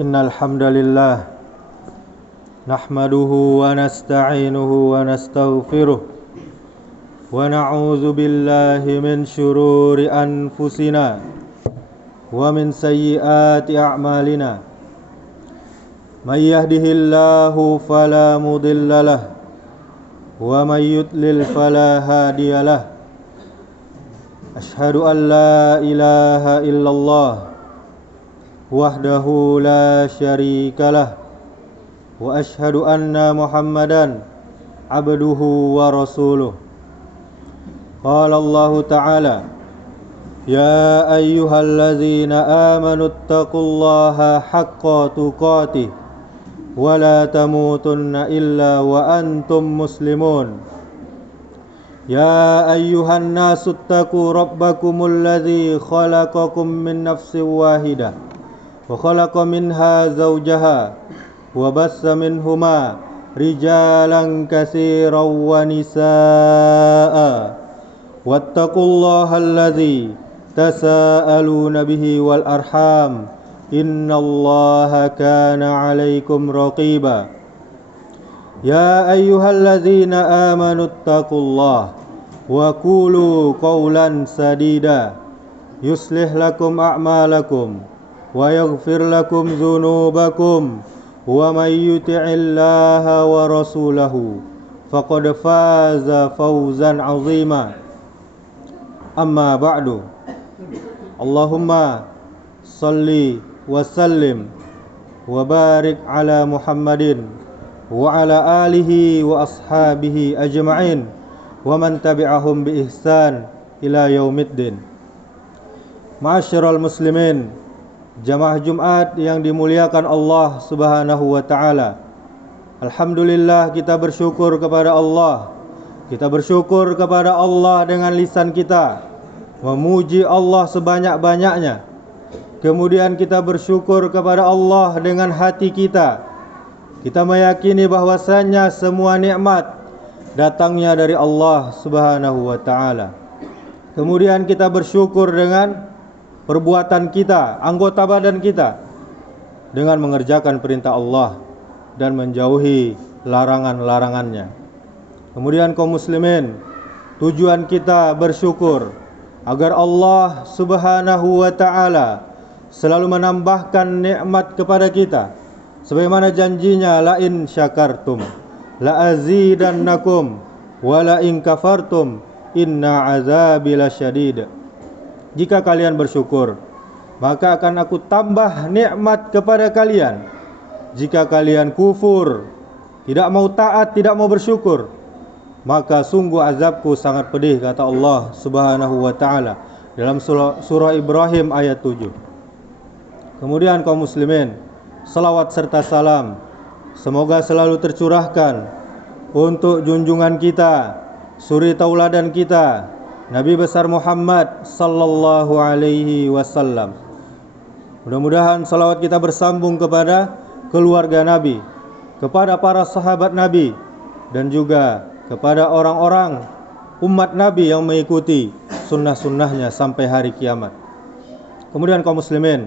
Innal hamdalillah nahmaduhu wa nasta'inuhu wa nastaghfiruh wa na'udzu billahi min shururi anfusina wa min sayyiati a'malina. May yahdihillahu fala mudilla lahu wa may yudlil fala hadiyalah. Ashhadu an la ilaha illallah wahdahu la syarikalah wa ashhadu anna Muhammadan abduhu wa rasuluh. Qala Allah Ta'ala, ya ayyuhallazina amanu taqullaha haqqa tuqatih wa la tamutunna illa wa antum muslimun. Ya ayyuhan nasu taqu rabbakumul ladzi khalaqakum min nafsin wahidah wa khalaqa minha zawjaha wa bassa minhuma rijalan katsiran wa nisaa'a wattaqullaha alladzi tasaaluna bihi wal arham innallaha kana 'alaikum raqiba. Ya ayyuhalladzina amanu taqullaha wa qulu qawlan sadida yuslih lakum a'malakum wa yaghfir lakum dzunubakum wa may yuti'illaha wa rasulahu faqad faza fawzan 'azima. Amma ba'du. Allahumma salli wa sallim wa barik ala Muhammadin wa ala alihi wa ashabihi ajma'in wa man tabi'ahum bi ihsan ila yaumiddin. Ma'asyiral muslimin, jamaah Jumat yang dimuliakan Allah Subhanahu wa taala. Alhamdulillah, kita bersyukur kepada Allah. Kita bersyukur kepada Allah dengan lisan kita, memuji Allah sebanyak-banyaknya. Kemudian kita bersyukur kepada Allah dengan hati kita. Kita meyakini bahwasannya semua nikmat datangnya dari Allah Subhanahu wa taala. Kemudian kita bersyukur dengan perbuatan kita, anggota badan kita, dengan mengerjakan perintah Allah dan menjauhi larangan-larangannya. Kemudian kaum muslimin, tujuan kita bersyukur agar Allah Subhanahu wa taala selalu menambahkan nikmat kepada kita, sebagaimana janjinya, la in syakartum la azidannakum wa la in kafartum inna azabi lasyadid. Jika kalian bersyukur, maka akan aku tambah nikmat kepada kalian. Jika kalian kufur, tidak mau taat, tidak mau bersyukur, maka sungguh azabku sangat pedih, kata Allah Subhanahu wa taala dalam surah Ibrahim ayat 7. Kemudian kaum muslimin, salawat serta salam semoga selalu tercurahkan untuk junjungan kita, suri tauladan kita, Nabi besar Muhammad sallallahu alaihi wasallam. Mudah-mudahan salawat kita bersambung kepada keluarga Nabi, kepada para sahabat Nabi, dan juga kepada orang-orang umat Nabi yang mengikuti sunnah-sunnahnya sampai hari kiamat. Kemudian kaum muslimin,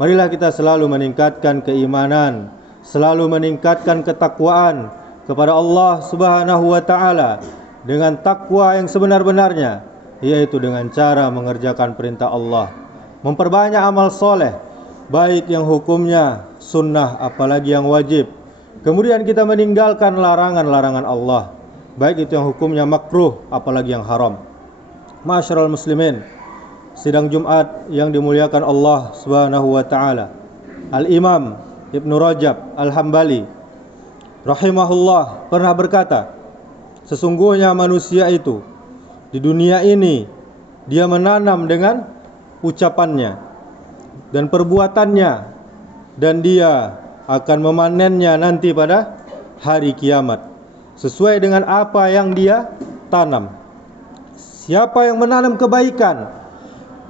marilah kita selalu meningkatkan keimanan, selalu meningkatkan ketakwaan kepada Allah Subhanahu wa taala dengan takwa yang sebenar-benarnya, yaitu dengan cara mengerjakan perintah Allah, memperbanyak amal soleh, baik yang hukumnya sunnah apalagi yang wajib. Kemudian kita meninggalkan larangan-larangan Allah, baik itu yang hukumnya makruh apalagi yang haram. Ma'asyiral muslimin, sidang Jumat yang dimuliakan Allah Subhanahu wa taala, Al-Imam Ibnu Rajab Al-Hambali rahimahullah pernah berkata, sesungguhnya manusia itu di dunia ini dia menanam dengan ucapannya dan perbuatannya, dan dia akan memanennya nanti pada hari kiamat sesuai dengan apa yang dia tanam. Siapa yang menanam kebaikan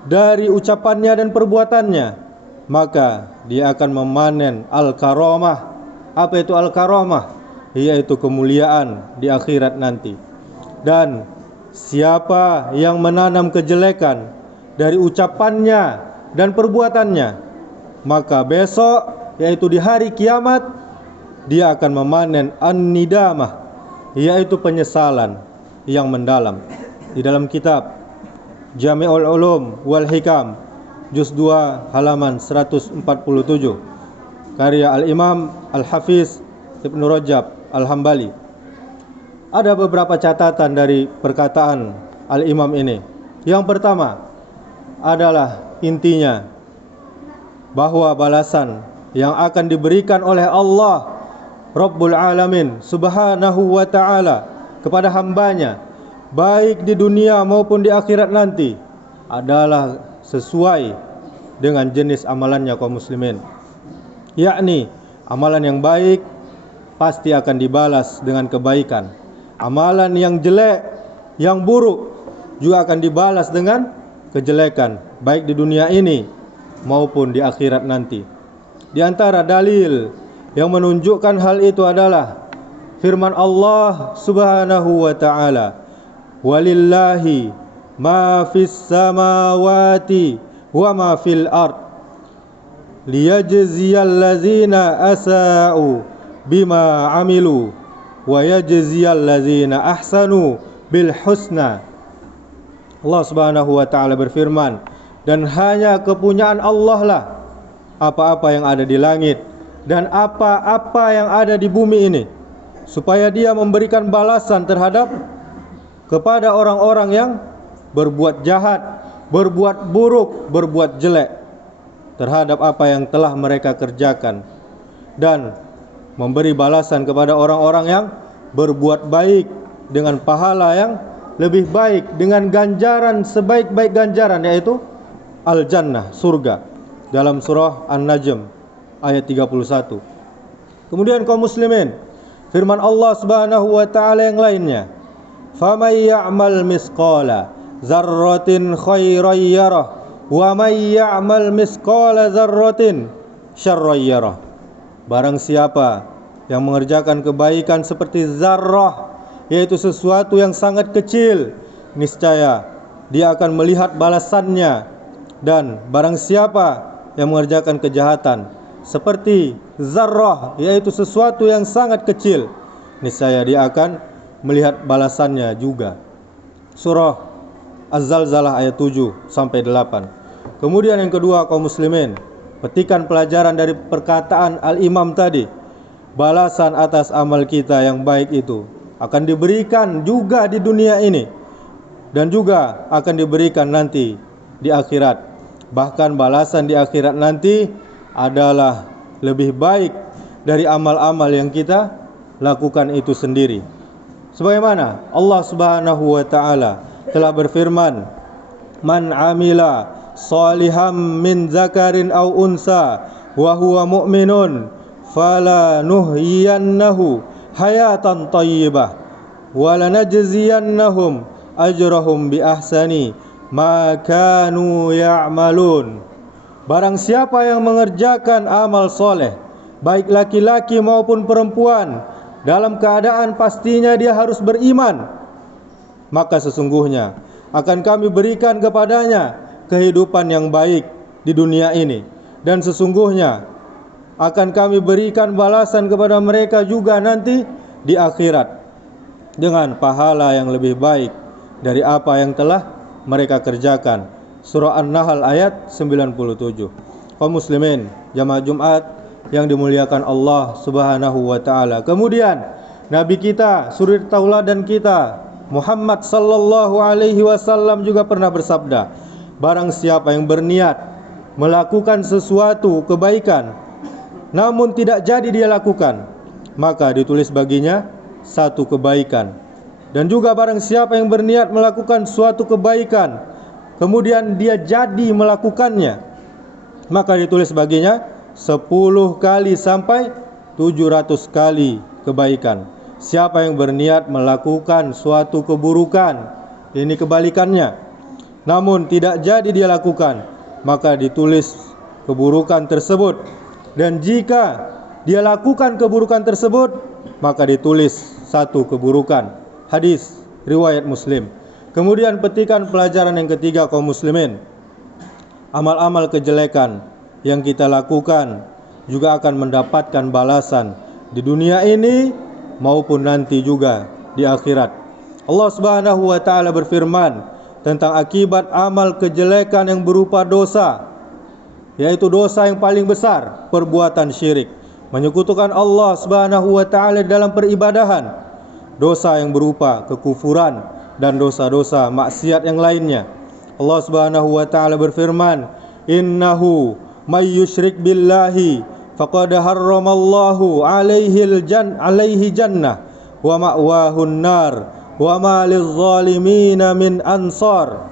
dari ucapannya dan perbuatannya, maka dia akan memanen al-karamah. Apa itu al-karamah? Yaitu kemuliaan di akhirat nanti. Dan siapa yang menanam kejelekan dari ucapannya dan perbuatannya, maka besok yaitu di hari kiamat, dia akan memanen an-nidamah, yaitu penyesalan yang mendalam. Di dalam kitab Jami'ul Ulum wal Hikam juz 2 halaman 147 karya Al-Imam Al-Hafiz Ibnu Rajab Al-Hambali, ada beberapa catatan dari perkataan Al-Imam ini. Yang pertama adalah intinya bahwa balasan yang akan diberikan oleh Allah Rabbul Alamin Subhanahu wa ta'ala kepada hambanya, baik di dunia maupun di akhirat nanti, adalah sesuai dengan jenis amalannya kaum muslimin. Yakni amalan yang baik pasti akan dibalas dengan kebaikan. Amalan yang jelek, yang buruk juga akan dibalas dengan kejelekan, baik di dunia ini maupun di akhirat nanti. Di antara dalil yang menunjukkan hal itu adalah firman Allah Subhanahu wa ta'ala, walillahi ma fis samawati wa ma fil ard liyajziyal ladzina asa'u bima amilu wa yajziyal ladzina ahsanu bil husna. Allah Subhanahu wa ta'ala berfirman, dan hanya kepunyaan Allah lah apa-apa yang ada di langit dan apa-apa yang ada di bumi ini, supaya dia memberikan balasan terhadap kepada orang-orang yang berbuat jahat, berbuat buruk, berbuat jelek terhadap apa yang telah mereka kerjakan, dan memberi balasan kepada orang-orang yang berbuat baik dengan pahala yang lebih baik, dengan ganjaran sebaik-baik ganjaran, yaitu al-jannah, surga, dalam surah An-Najm ayat 31. Kemudian kaum muslimin, firman Allah Subhanahu wa ta'ala yang lainnya, faman ya'mal misqala dzarratin khairan yarah wa man ya'mal misqala dzarratin syarran yarah. Barang siapa yang mengerjakan kebaikan seperti zarrah, yaitu sesuatu yang sangat kecil, niscaya dia akan melihat balasannya. Dan barang siapa yang mengerjakan kejahatan seperti zarrah, yaitu sesuatu yang sangat kecil, niscaya dia akan melihat balasannya juga. Surah Az-Zalzalah ayat 7 sampai 8. Kemudian yang kedua kaum muslimin, petikan pelajaran dari perkataan Al-Imam tadi, balasan atas amal kita yang baik itu akan diberikan juga di dunia ini dan juga akan diberikan nanti di akhirat. Bahkan balasan di akhirat nanti adalah lebih baik dari amal-amal yang kita lakukan itu sendiri. Sebagaimana Allah Subhanahu wa ta'ala telah berfirman, man amila salihan min zakarin aw unsa wa huwa mu'minun fala nuhyiyannahu hayatan thayyibah wa lanajziyannahum ajrahum bi ahsani ma kanu ya'malun. Barang siapa yang mengerjakan amal soleh, baik laki-laki maupun perempuan, dalam keadaan pastinya dia harus beriman, maka sesungguhnya akan kami berikan kepadanya kehidupan yang baik di dunia ini, dan sesungguhnya akan kami berikan balasan kepada mereka juga nanti di akhirat dengan pahala yang lebih baik dari apa yang telah mereka kerjakan. Surah An-Nahl ayat 97. Kaum muslimin jamaah Jumat yang dimuliakan Allah Subhanahu wa ta'ala. Kemudian Nabi kita, suri tauladan kita, Muhammad sallallahu alaihi wasallam juga pernah bersabda, barang siapa yang berniat melakukan sesuatu kebaikan namun tidak jadi dia lakukan, maka ditulis baginya satu kebaikan. Dan juga barang siapa yang berniat melakukan suatu kebaikan kemudian dia jadi melakukannya, maka ditulis baginya 10 kali sampai 700 kali kebaikan. Siapa yang berniat melakukan suatu keburukan, ini kebalikannya, namun tidak jadi dia lakukan, maka ditulis keburukan tersebut. Dan jika dia lakukan keburukan tersebut, maka ditulis satu keburukan. Hadis riwayat Muslim. Kemudian petikan pelajaran yang ketiga kaum muslimin, amal-amal kejelekan yang kita lakukan juga akan mendapatkan balasan di dunia ini maupun nanti juga di akhirat. Allah Subhanahu wa taala berfirman tentang akibat amal kejelekan yang berupa dosa, yaitu dosa yang paling besar, perbuatan syirik, menyekutukan Allah Subhanahu wa taala dalam peribadahan, dosa yang berupa kekufuran dan dosa-dosa maksiat yang lainnya. Allah Subhanahu wa taala berfirman, "Innahu may yusyrik billahi faqad harramallahu alaihi jannah wa ma'wahun nar wa ma lizzalimina min ansar."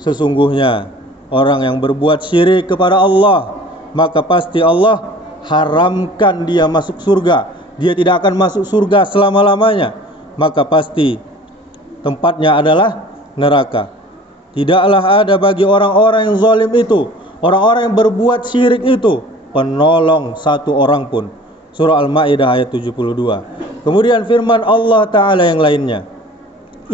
Sesungguhnya orang yang berbuat syirik kepada Allah, maka pasti Allah haramkan dia masuk surga. Dia tidak akan masuk surga selama-lamanya, maka pasti tempatnya adalah neraka. Tidaklah ada bagi orang-orang yang zalim itu, orang-orang yang berbuat syirik itu, penolong satu orang pun. Surah Al-Maidah ayat 72. Kemudian firman Allah Ta'ala yang lainnya,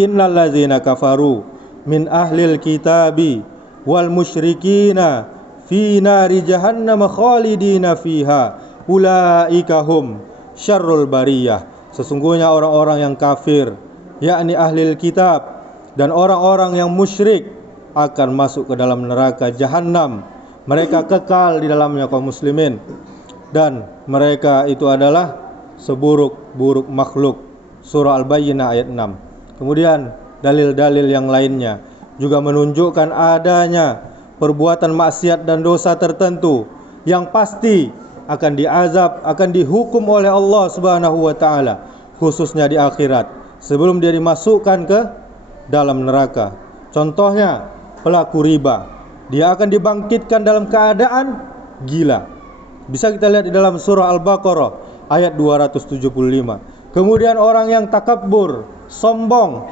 "Innal ladzina kafaru min ahlil kitabi wal musyrikina fi nari jahannam khalidina fiha ulaika hum syarrul bariyah." Sesungguhnya orang-orang yang kafir, yakni ahlil kitab dan orang-orang yang musyrik, akan masuk ke dalam neraka Jahannam. Mereka kekal di dalamnya, kaum muslimin, dan mereka itu adalah seburuk-buruk makhluk. Surah Al-Bayyinah ayat 6. Kemudian dalil-dalil yang lainnya juga menunjukkan adanya perbuatan maksiat dan dosa tertentu yang pasti akan diazab, akan dihukum oleh Allah Subhanahu wa taala, khususnya di akhirat, sebelum dia dimasukkan ke dalam neraka. Contohnya pelaku riba, dia akan dibangkitkan dalam keadaan gila. Bisa kita lihat di dalam surah Al-Baqarah ayat 275. Kemudian orang yang takabur, sombong,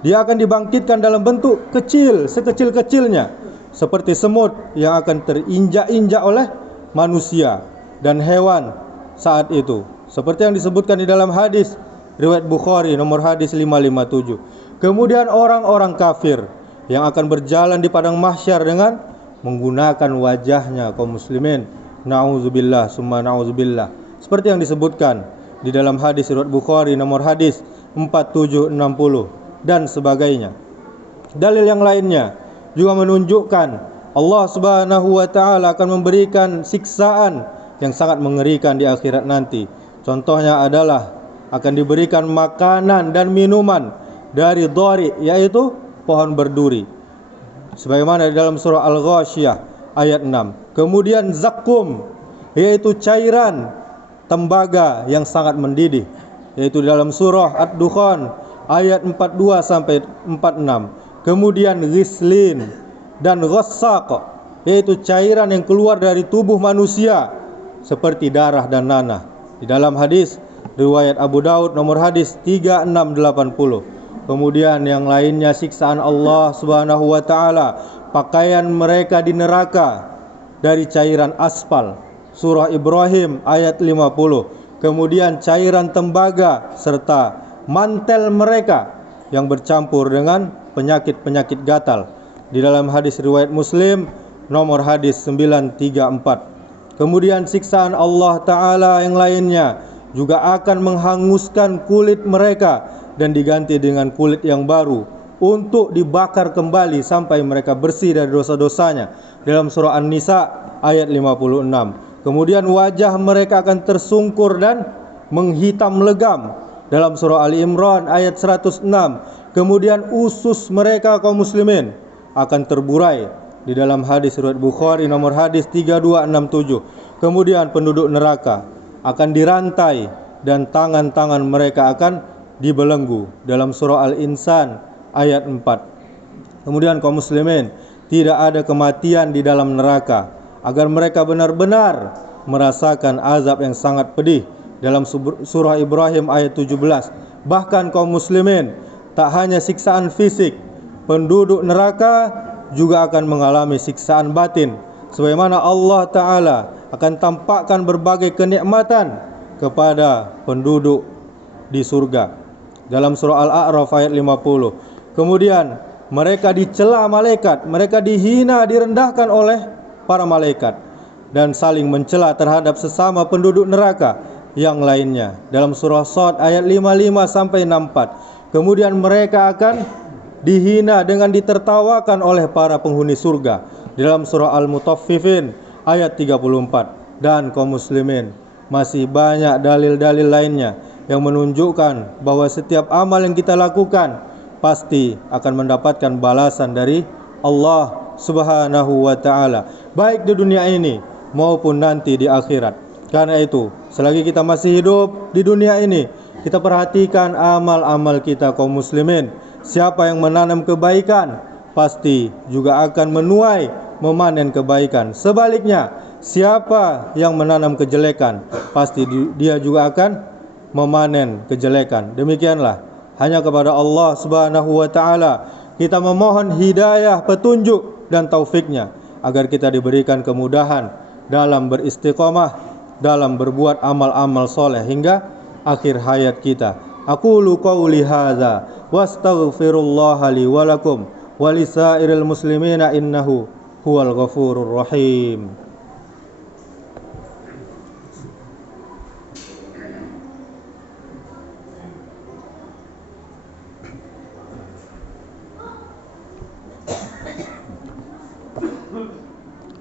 dia akan dibangkitkan dalam bentuk kecil, sekecil-kecilnya, seperti semut yang akan terinjak-injak oleh manusia dan hewan saat itu, seperti yang disebutkan di dalam hadis riwayat Bukhari nomor hadis 557. Kemudian orang-orang kafir yang akan berjalan di padang mahsyar dengan menggunakan wajahnya, kaum muslimin. Na'udzubillah summa na'udzubillah. Seperti yang disebutkan di dalam hadis riwayat Bukhari nomor hadis 4760 dan sebagainya. Dalil yang lainnya juga menunjukkan Allah Subhanahu wa taala akan memberikan siksaan yang sangat mengerikan di akhirat nanti. Contohnya adalah akan diberikan makanan dan minuman dari dhari, yaitu pohon berduri, sebagaimana di dalam surah Al-Ghasyiyah ayat 6. Kemudian zakum, yaitu cairan tembaga yang sangat mendidih, yaitu di dalam surah Ad-Dukhan ayat 42 sampai 46. Kemudian ghislin dan ghassaq, yaitu cairan yang keluar dari tubuh manusia seperti darah dan nanah. Di dalam hadis riwayat Abu Daud nomor hadis 3680. Kemudian yang lainnya siksaan Allah Subhanahu wa taala, pakaian mereka di neraka dari cairan aspal, surah Ibrahim ayat 50. Kemudian cairan tembaga serta mantel mereka yang bercampur dengan penyakit-penyakit gatal, di dalam hadis riwayat Muslim nomor hadis 934. Kemudian siksaan Allah taala yang lainnya juga akan menghanguskan kulit mereka dan diganti dengan kulit yang baru untuk dibakar kembali sampai mereka bersih dari dosa-dosanya, dalam surah An-Nisa ayat 56. Kemudian wajah mereka akan tersungkur dan menghitam legam, dalam surah Ali Imran ayat 106. Kemudian usus mereka, kaum muslimin, akan terburai, di dalam hadis riwayat Bukhari nomor hadis 3267. Kemudian penduduk neraka akan dirantai dan tangan-tangan mereka akan dibelenggu, dalam surah Al-Insan ayat 4. Kemudian kaum muslimin, tidak ada kematian di dalam neraka, agar mereka benar-benar merasakan azab yang sangat pedih, dalam surah Ibrahim ayat 17. Bahkan kaum muslimin, tak hanya siksaan fisik, penduduk neraka juga akan mengalami siksaan batin, sebagaimana Allah Ta'ala akan tampakkan berbagai kenikmatan kepada penduduk di surga, dalam surah Al-A'raf ayat 50. Kemudian mereka dicela malaikat, mereka dihina, direndahkan oleh para malaikat, dan saling mencela terhadap sesama penduduk neraka yang lainnya. Dalam surah Shad ayat 55 sampai 64. Kemudian mereka akan dihina dengan ditertawakan oleh para penghuni surga. Dalam surah Al-Mutaffifin ayat 34. Dan kaum muslimin, masih banyak dalil-dalil lainnya yang menunjukkan bahwa setiap amal yang kita lakukan pasti akan mendapatkan balasan dari Allah Subhanahu wa ta'ala, baik di dunia ini maupun nanti di akhirat. Karena itu, selagi kita masih hidup di dunia ini, kita perhatikan amal-amal kita kaum muslimin. Siapa yang menanam kebaikan pasti juga akan menuai memanen kebaikan. Sebaliknya, siapa yang menanam kejelekan pasti dia juga akan memanen kejelekan. Demikianlah, hanya kepada Allah Subhanahu wa ta'ala kita memohon hidayah, petunjuk dan taufiknya, agar kita diberikan kemudahan dalam beristiqomah, dalam berbuat amal-amal soleh hingga akhir hayat kita. Aqulu qawli hadza wastaghfirullaha li wa lakum wa lisairil muslimina innahu huwal ghafurur rahim.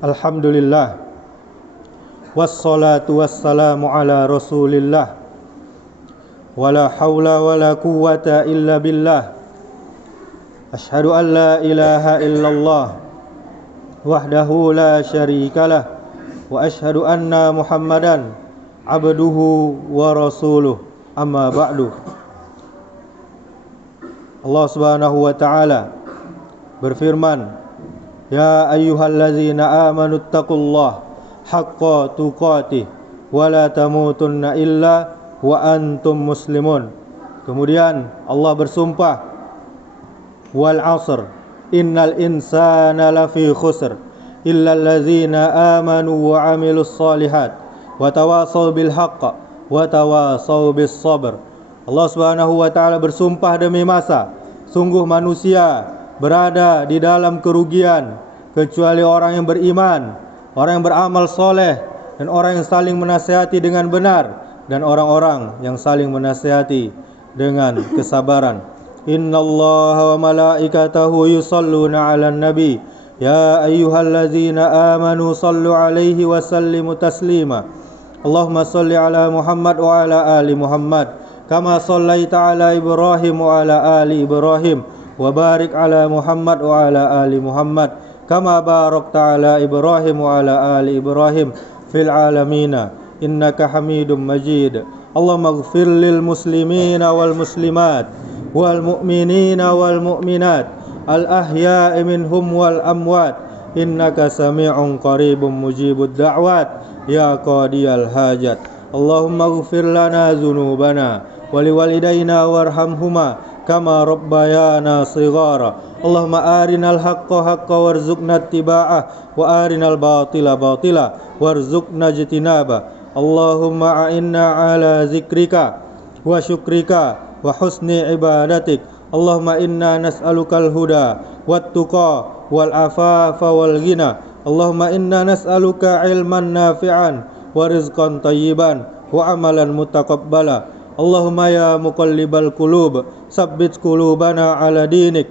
Alhamdulillah, wassalatu wassalamu ala rasulillah, wala hawla wala quwwata illa billah. Ashhadu an la ilaha illallah wahdahu la syarikalah, wa ashhadu anna muhammadan abduhu wa rasuluh, amma ba'du. Allah Subhanahu wa ta'ala berfirman, Ya ayyuhallazina amanu taqullaha haqqa tuqatih wa la tamutunna illa wa antum muslimun. Kemudian Allah bersumpah, wal 'asr innal insana lafi khusr illa allazina amanu wa 'amilus shalihat wa tawasaw bil haqq wa tawasaw bis sabr. Allah Subhanahu wa ta'ala bersumpah demi masa, sungguh manusia berada di dalam kerugian kecuali orang yang beriman, orang yang beramal soleh, dan orang yang saling menasihati dengan benar, dan orang-orang yang saling menasihati dengan kesabaran. Innallaha wa malaikatahu yusalluna 'alan nabi ya ayyuhallazina amanu sallu 'alaihi wa sallimu taslima. Allahumma salli 'ala Muhammad wa 'ala ali Muhammad kama shallaita 'ala Ibrahim wa 'ala ali Ibrahim wa barik 'ala Muhammad wa 'ala ali Muhammad kama barakta 'ala Ibrahim wa 'ala ali Ibrahim fil 'alamina innaka Hamidum Majid. Allahumma ighfir lil muslimina wal muslimat wal mu'minina wal mu'minat al ahya'i minhum wal amwat innaka sami'un qaribun mujibud da'wat ya qadiyal hajat. Allahumma ighfir lana dzunubana wa liwalidayna warhamhuma kama rabbayana shighara. Allahumma arinal haqqa haqqa warzuqna ittiba'ah wa arinal batila batila warzuqna ijtinaba. Allahumma a'inna ala zikrika wa syukrika wa husni ibadatik. Allahumma inna nas'alukal huda wat tuqa wal afafa wal ghina. Allahumma inna nas'aluka ilman nafi'an wa rizqan tayyiban wa amalan mutaqabbala. Allahumma ya muqallibal qulub sabbit qulubana ala dinik.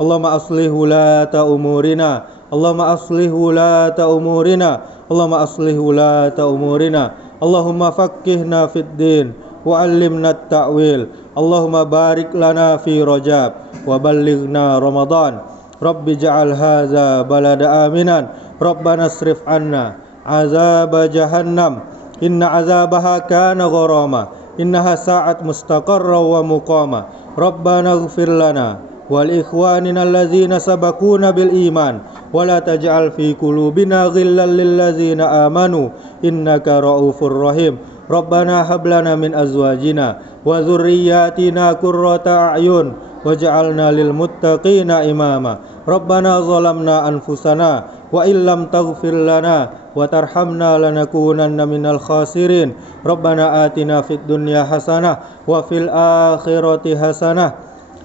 Allahumma aslih wulata umurina. Allahumma aslih wulata umurina. Allahumma aslih wulata umurina. Allahumma faqqihna fid din wa 'allimna at-ta'wil. Allahumma barik lana fi Rajab wa ballighna Ramadan. Rabbi ja'al hadza balada aminan. Rabbana asrif 'anna 'azaba jahannam. Inna 'azabaha kana gharama. Innaha sa'at mustaqarra wa muqama. Rabbana ighfir lana wal ikhwanina allazina sabaquna bil iman wa la taj'al fi qulubina ghillan lil ladzina amanu innaka raufur rahim. Rabbana hab lana min azwajina wa dzurriyyatina qurrata a'yun waj'alna lil muttaqina imama. Rabbana zalamna anfusana wa illam taghfir lana wa tarhamna lanakunanna minal khasirin. Rabbana atina fid dunya hasanah wa fil akhirati hasanah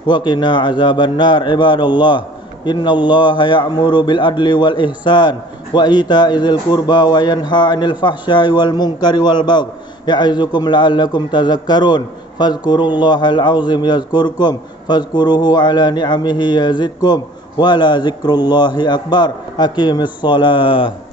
wa qina azaban nar. Ibadallah, Innallaha ya'muru bil adli wal ihsan wa ita'i dzil qurba wa yanha 'anil fahsya'i wal munkari wal baghi ya'izukum la'allakum tadhakkarun. Fadhkurullahal 'azim yazkurkum fadhkuruhu 'ala ni'amihi yazidkum wa la dzikrullahi akbar. Aqimis shalah.